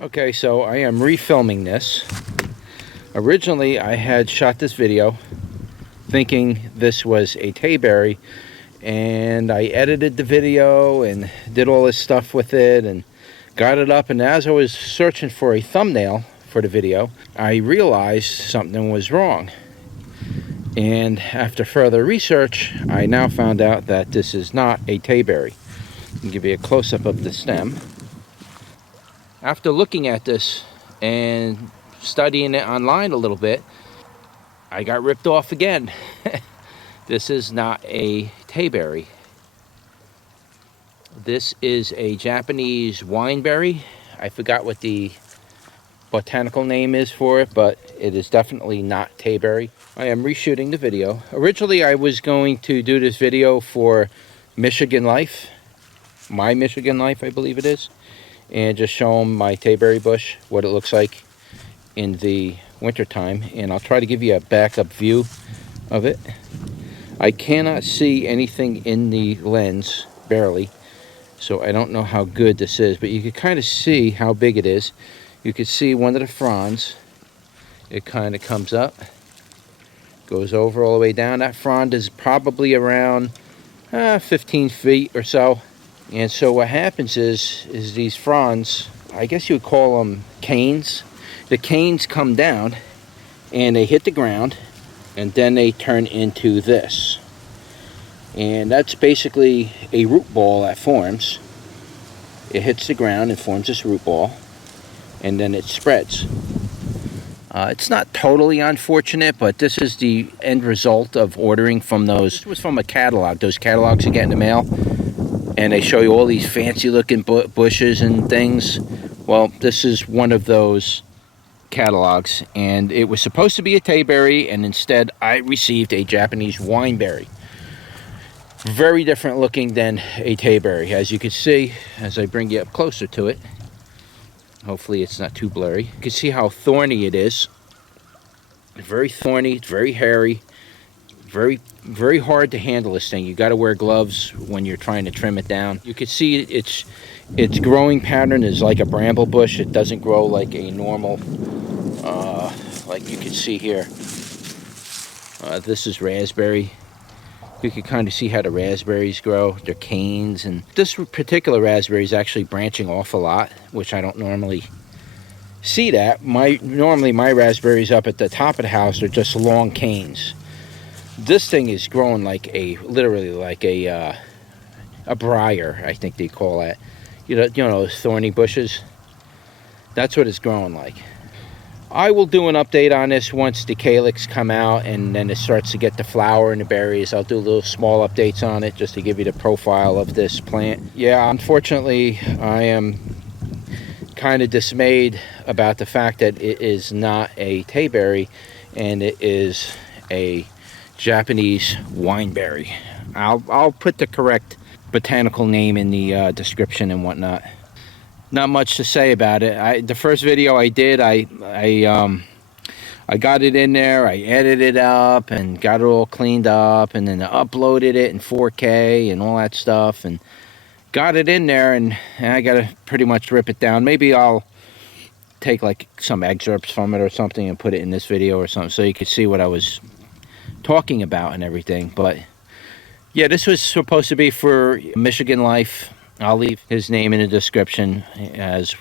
Okay, so I am refilming this. Originally, I had shot this video thinking this was a Tayberry, and I edited the video and did all this stuff with it and got it up, and as I was searching for a thumbnail for the video, I realized something was wrong. And after further research, I now found out that this is not a Tayberry. I'll give you a close-up of the stem. After looking at this and studying it online a little bit, I got ripped off again. This is not a Tayberry. This is a Japanese wineberry. I forgot what the botanical name is for it, but it is definitely not Tayberry. I am reshooting the video. Originally, I was going to do this video for Michigan Life, My Michigan Life, I believe it is, and just show them my Tayberry bush, what it looks like in the wintertime. And I'll try to give you a backup view of it. I cannot see anything in the lens, barely, so I don't know how good this is, but you can kind of see how big it is. You can see one of the fronds. It kind of comes up, goes over all the way down. That frond is probably around 15 feet or so. And so what happens is these fronds, I guess you would call them canes. The canes come down and they hit the ground, and then they turn into this. And that's basically a root ball that forms. It hits the ground and forms this root ball, and then it spreads. It's not totally unfortunate, but this is the end result of ordering from those. This was from a catalog, those catalogs you get in the mail, and they show you all these fancy looking bushes and things. Well, this is one of those catalogs, and it was supposed to be a Tayberry, and instead I received a Japanese wineberry. Very different looking than a Tayberry, as you can see as I bring you up closer to it. Hopefully it's not too blurry. You can see how thorny it is. Very thorny, it's very hairy, very hard to handle this thing. You got to wear gloves when you're trying to trim it down. You can see its growing pattern is like a bramble bush. It doesn't grow like a normal, like you can see here. This is raspberry. You can kind of see how the raspberries grow. They're canes, and this particular raspberry is actually branching off a lot, which I don't normally see that. Normally my raspberries up at the top of the house are just long canes. This thing is growing like literally like a briar, I think they call that. You know those thorny bushes. That's what it's growing like. I will do an update on this once the calyx come out and then it starts to get the flower and the berries. I'll do little small updates on it just to give you the profile of this plant. Yeah, unfortunately, I am kind of dismayed about the fact that it is not a Tayberry and it is a Japanese wineberry. I'll put the correct botanical name in the description and whatnot. Not much to say about it. The first video I did, I got it in there, I edited it up and got it all cleaned up, and then I uploaded it in 4K and all that stuff, and got it in there, and I gotta pretty much rip it down. Maybe I'll take like some excerpts from it or something and put it in this video or something so you could see what I was talking about and everything. But yeah, this was supposed to be for Michigan Life. I'll leave his name in the description as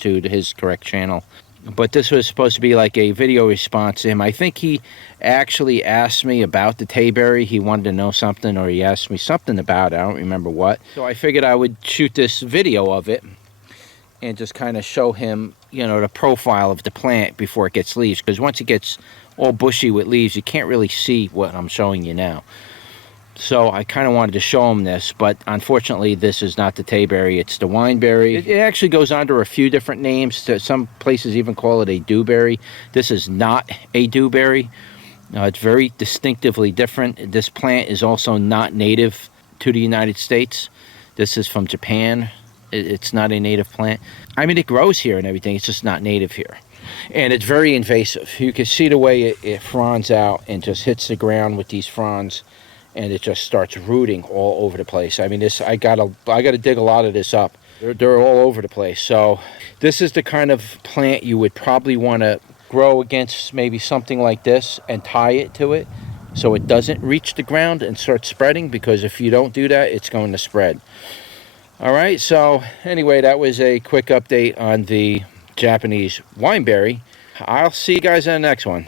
to his correct channel. But this was supposed to be like a video response to him. I think he actually asked me about the Tayberry. He wanted to know something, or he asked me something about it. I don't remember what. So I figured I would shoot this video of it and just kind of show him, the profile of the plant before it gets leaves. Because once it gets all bushy with leaves, you can't really see what I'm showing you now. So I kind of wanted to show him this, but unfortunately this is not the Tayberry, it's the wineberry. It actually goes under a few different names. Some places even call it a dewberry. This is not a dewberry. It's very distinctively different. This plant is also not native to the United States. This is from Japan. It's not a native plant. I mean, it grows here and everything, it's just not native here. And it's very invasive. You can see the way it fronds out and just hits the ground with these fronds, and it just starts rooting all over the place. I mean, I gotta dig a lot of this up They're all over the place. So this is the kind of plant you would probably want to grow against maybe something like this and tie it to it so it doesn't reach the ground and start spreading, because if you don't do that, it's going to spread. All right, so anyway, that was a quick update on the Japanese wineberry. I'll see you guys in the next one.